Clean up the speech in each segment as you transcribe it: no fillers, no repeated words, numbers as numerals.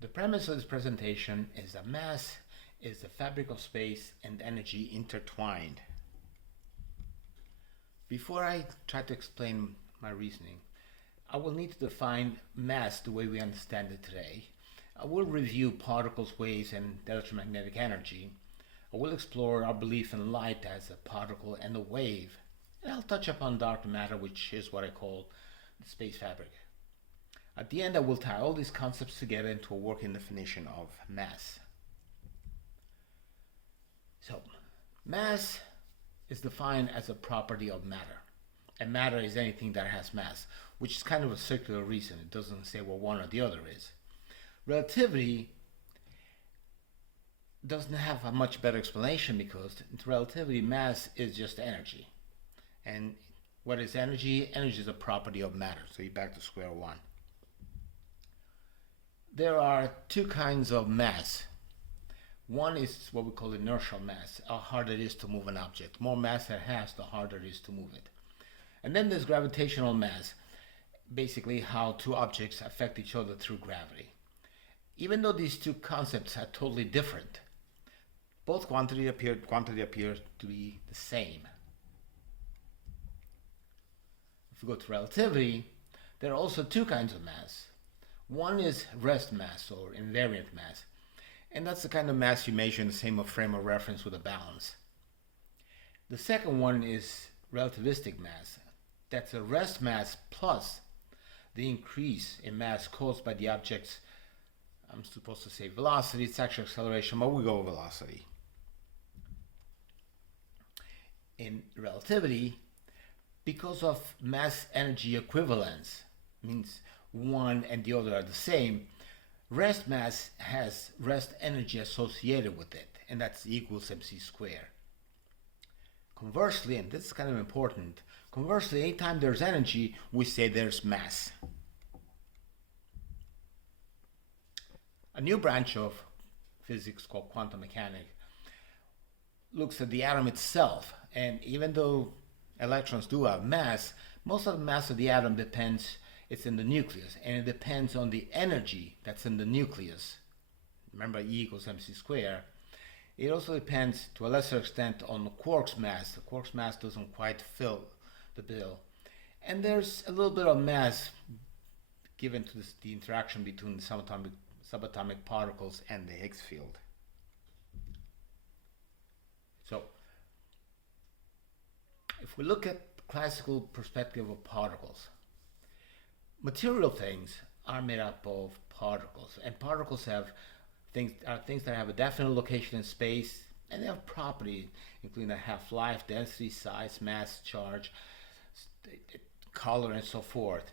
The premise of this presentation is that mass is the fabric of space and energy intertwined. Before I try to explain my reasoning, I will need to define mass the way we understand it today. I will review particles, waves, and electromagnetic energy. I will explore our belief in light as a particle and a wave. And I'll touch upon dark matter, which is what I call the space fabric. At the end, I will tie all these concepts together into a working definition of mass. So, mass is defined as a property of matter. And matter is anything that has mass, which is kind of a circular reason. It doesn't say what one or the other is. Relativity doesn't have a much better explanation because in relativity, mass is just energy. And what is energy? Energy is a property of matter. So you're back to square one. There are two kinds of mass. One is what we call inertial mass, how hard it is to move an object. The more mass it has, the harder it is to move it. And then there's gravitational mass, basically how two objects affect each other through gravity. Even though these two concepts are totally different, both quantity appear to be the same. If we go to relativity, there are also two kinds of mass. One is rest mass or invariant mass, and that's the kind of mass you measure in the same frame of reference with a balance. The second one is relativistic mass. That's a rest mass plus the increase in mass caused by the object's, I'm supposed to say velocity, it's actually acceleration, but we go with velocity. In relativity, because of mass energy equivalence, means one and the other are the same, rest mass has rest energy associated with it, and that's equals mc squared. Conversely, and this is kind of important, conversely, anytime there's energy, we say there's mass. A new branch of physics called quantum mechanics looks at the atom itself, and even though electrons do have mass, most of the mass of the atom it's in the nucleus, and it depends on the energy that's in the nucleus. Remember, E equals mc squared. It also depends to a lesser extent on the quark's mass. The quark's mass doesn't quite fill the bill. And there's a little bit of mass given to the interaction between the subatomic particles and the Higgs field. So, if we look at the classical perspective of particles, material things are made up of particles, and particles are things that have a definite location in space, and they have properties including a half-life, density, size, mass, charge, color, and so forth.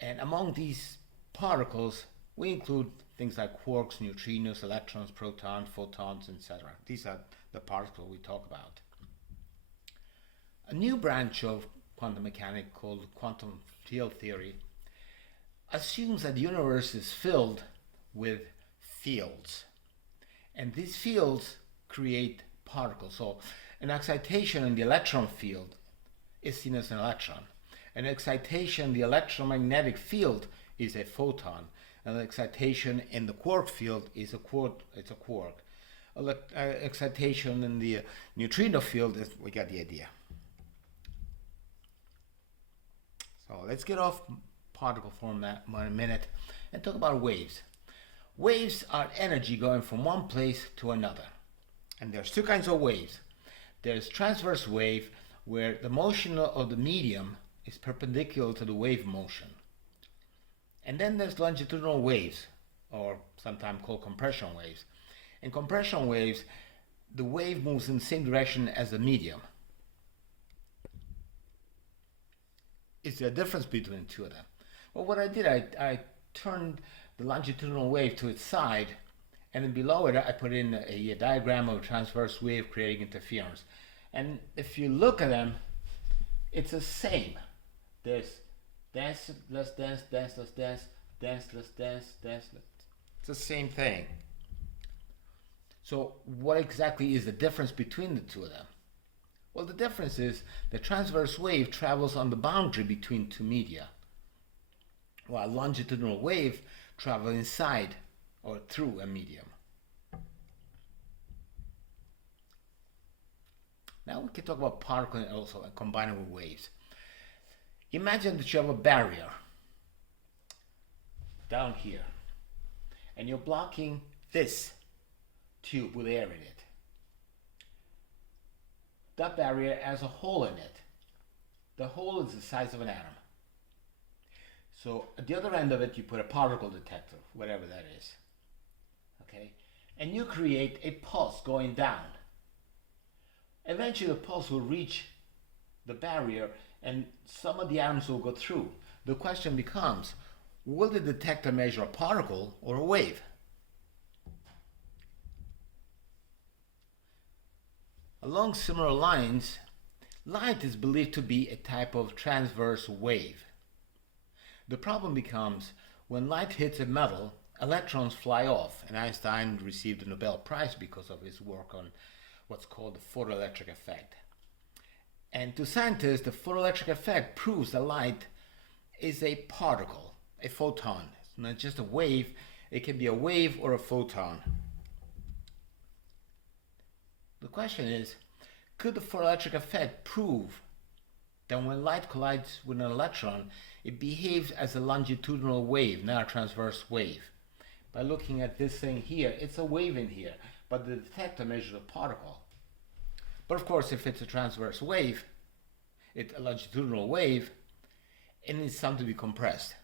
And among these particles, we include things like quarks, neutrinos, electrons, protons, photons, etc. These are the particles we talk about. A new branch of quantum mechanics called quantum field theory assumes that the universe is filled with fields. And these fields create particles. So an excitation in the electron field is seen as an electron. An excitation in the electromagnetic field is a photon. An excitation in the quark field is a quark. Excitation in the neutrino field is, we got the idea. So let's get off particle form a minute and talk about waves. Waves are energy going from one place to another. And there's two kinds of waves. There's transverse wave, where the motion of the medium is perpendicular to the wave motion. And then there's longitudinal waves, or sometimes called compression waves. In compression waves, the wave moves in the same direction as the medium. Is there a difference between the two of them? Well, what I did, I turned the longitudinal wave to its side, and then below it I put in a diagram of a transverse wave creating interference. And if you look at them, it's the same. There's dense, less dense, dense, less dense, dense, less dense, dense, less. It's the same thing. So what exactly is the difference between the two of them? Well, the difference is the transverse wave travels on the boundary between two media, while longitudinal wave travels inside or through a medium. Now we can talk about particles also and combining with waves. Imagine that you have a barrier down here and you're blocking this tube with air in it. That barrier has a hole in it. The hole is the size of an atom. So at the other end of it you put a particle detector, whatever that is. Okay? And you create a pulse going down. Eventually the pulse will reach the barrier and some of the atoms will go through. The question becomes, will the detector measure a particle or a wave? Along similar lines, light is believed to be a type of transverse wave. The problem becomes, when light hits a metal, electrons fly off, and Einstein received the Nobel Prize because of his work on what's called the photoelectric effect. And to scientists, the photoelectric effect proves that light is a particle, a photon. It's not just a wave, it can be a wave or a photon. The question is, could the photoelectric effect prove that when light collides with an electron, it behaves as a longitudinal wave, not a transverse wave? By looking at this thing here, it's a wave in here, but the detector measures a particle. But of course, if it's a transverse wave, it's a longitudinal wave, it needs something to be compressed.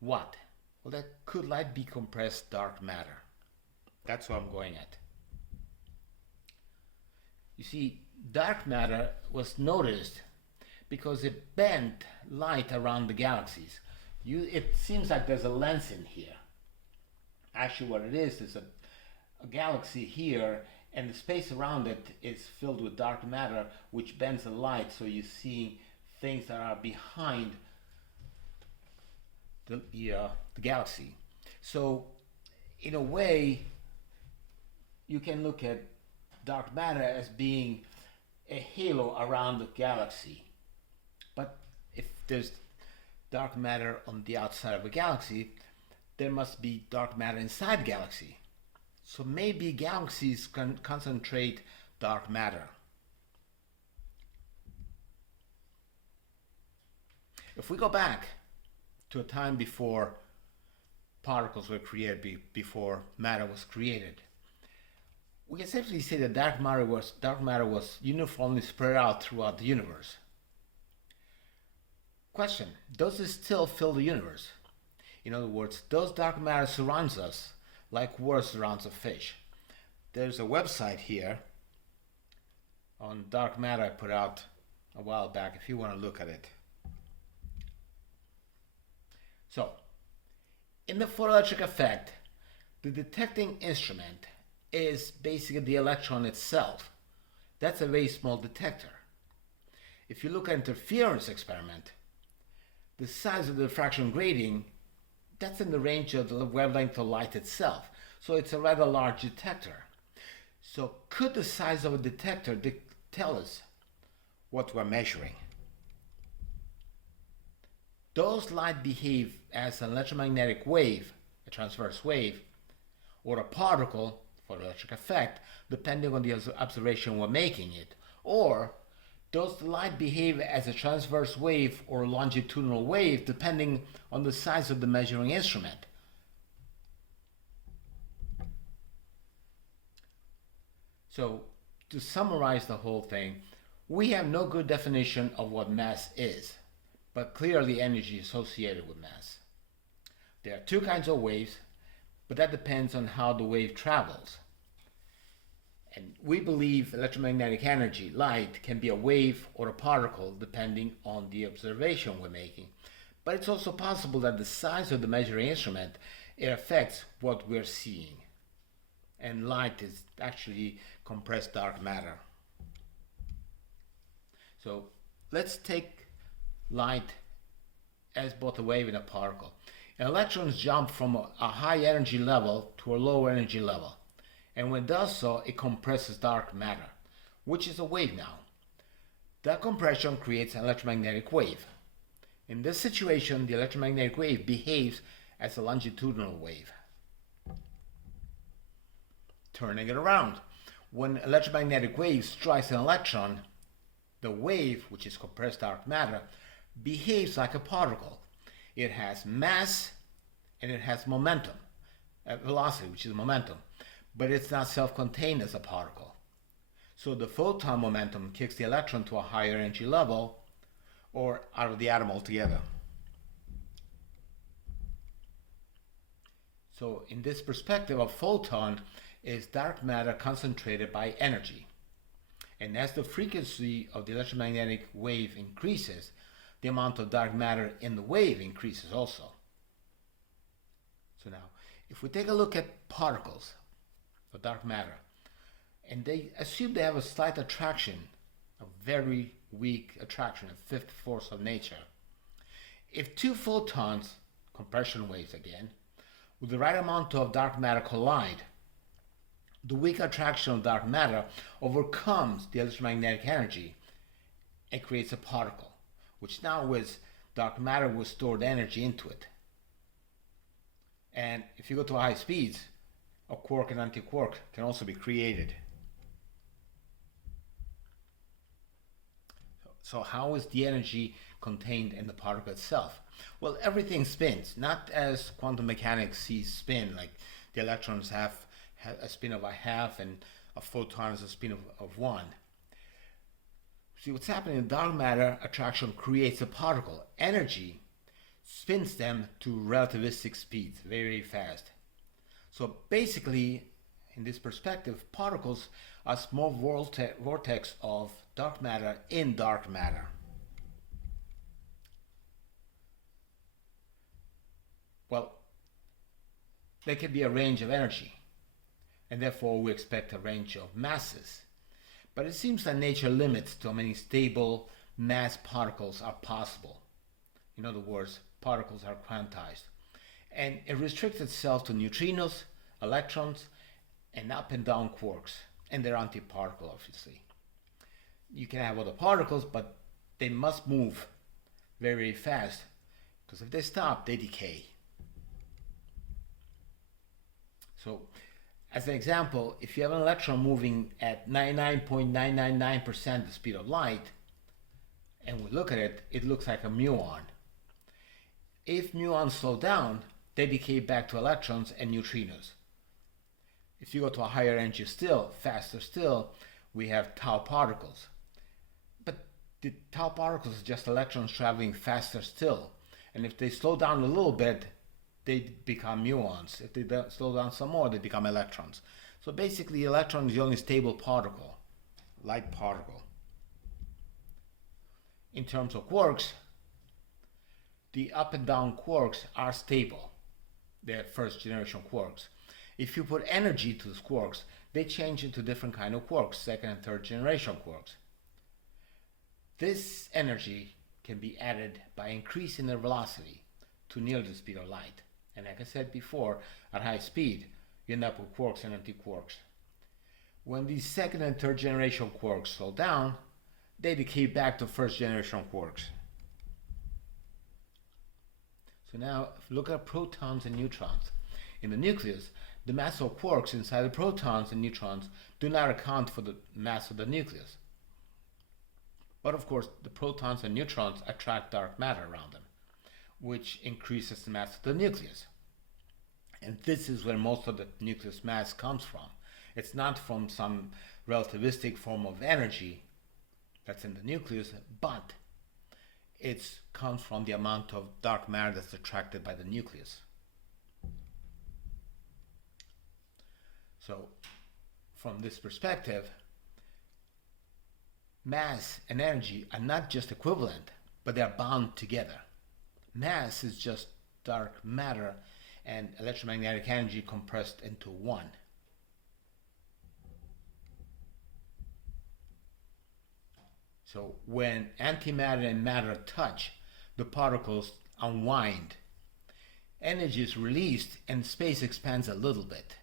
What? Well, could light be compressed dark matter? That's what I'm going at. You see, dark matter was noticed because it bent light around the galaxies. It seems like there's a lens in here. Actually, what it is a galaxy here, and the space around it is filled with dark matter, which bends the light, so you see things that are behind the galaxy. So, in a way, you can look at dark matter as being a halo around the galaxy. But if there's dark matter on the outside of a galaxy, there must be dark matter inside the galaxy. So maybe galaxies can concentrate dark matter. If we go back to a time before particles were created, before matter was created, we can safely say that dark matter was uniformly spread out throughout the universe. Question, does it still fill the universe? In other words, does dark matter surround us like water surrounds a fish? There's a website here on dark matter I put out a while back if you want to look at it. So, in the photoelectric effect, the detecting instrument is basically the electron itself. That's a very small detector. If you look at interference experiment, the size of the diffraction grating, that's in the range of the wavelength of light itself. So it's a rather large detector. So could the size of a detector tell us what we're measuring? Does light behave as an electromagnetic wave, a transverse wave, or a particle for electric effect, depending on the observation we're making it? Or does the light behave as a transverse wave or a longitudinal wave, depending on the size of the measuring instrument? So, to summarize the whole thing, we have no good definition of what mass is, but clearly energy associated with mass. There are two kinds of waves, but that depends on how the wave travels. And we believe electromagnetic energy, light, can be a wave or a particle depending on the observation we're making. But it's also possible that the size of the measuring instrument, it affects what we're seeing. And light is actually compressed dark matter. So let's take light as both a wave and a particle. Electrons jump from a high energy level to a low energy level. And when it does so, it compresses dark matter, which is a wave now. That compression creates an electromagnetic wave. In this situation, the electromagnetic wave behaves as a longitudinal wave. turning it around. When electromagnetic wave strikes an electron, the wave, which is compressed dark matter, behaves like a particle. It has mass and it has momentum, velocity, which is momentum, but it's not self-contained as a particle. So the photon momentum kicks the electron to a higher energy level or out of the atom altogether. So in this perspective, a photon is dark matter concentrated by energy. And as the frequency of the electromagnetic wave increases, the amount of dark matter in the wave increases also. So now, if we take a look at particles of dark matter, and they assume they have a slight attraction, a very weak attraction, a fifth force of nature. If two photons, compression waves again, with the right amount of dark matter collide, the weak attraction of dark matter overcomes the electromagnetic energy and creates a particle, which now with dark matter with stored energy into it. And if you go to high speeds, a quark and antiquark can also be created. So how is the energy contained in the particle itself? Well, everything spins, not as quantum mechanics sees spin, like the electrons have a spin of a half and a photon is a spin of one. See, what's happening in dark matter attraction creates a particle. Energy spins them to relativistic speeds, very, very fast. So basically, in this perspective, particles are small vortex of dark matter in dark matter. Well, there can be a range of energy, and therefore we expect a range of masses. But it seems that nature limits to how many stable mass particles are possible. In other words, particles are quantized. And it restricts itself to neutrinos, electrons, and up and down quarks. And they're antiparticle, obviously. You can have other particles, but they must move very, very fast, because if they stop, they decay. So, as an example, if you have an electron moving at 99.999% the speed of light, and we look at it, it looks like a muon. If muons slow down, they decay back to electrons and neutrinos. If you go to a higher energy still, faster still, we have tau particles. But the tau particles are just electrons traveling faster still. And if they slow down a little bit, they become muons. If they slow down some more, they become electrons. So basically, the electron is the only stable particle, light particle. In terms of quarks, the up and down quarks are stable. They're first generation quarks. If you put energy to those quarks, they change into different kind of quarks, second and third generation quarks. This energy can be added by increasing their velocity to nearly the speed of light. And like I said before, at high speed, you end up with quarks and antiquarks. When these second and third generation quarks slow down, they decay back to first generation quarks. So now, if you look at protons and neutrons. In the nucleus, the mass of quarks inside the protons and neutrons do not account for the mass of the nucleus. But of course, the protons and neutrons attract dark matter around them, which increases the mass of the nucleus. And this is where most of the nucleus mass comes from. It's not from some relativistic form of energy that's in the nucleus, but it comes from the amount of dark matter that's attracted by the nucleus. So, from this perspective, mass and energy are not just equivalent, but they are bound together. Mass is just dark matter and electromagnetic energy compressed into one. So when antimatter and matter touch, the particles unwind. Energy is released and space expands a little bit.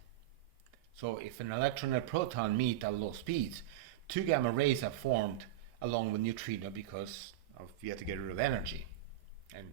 So if an electron and a proton meet at low speeds, two gamma rays are formed along with neutrino because you have to get rid of energy. And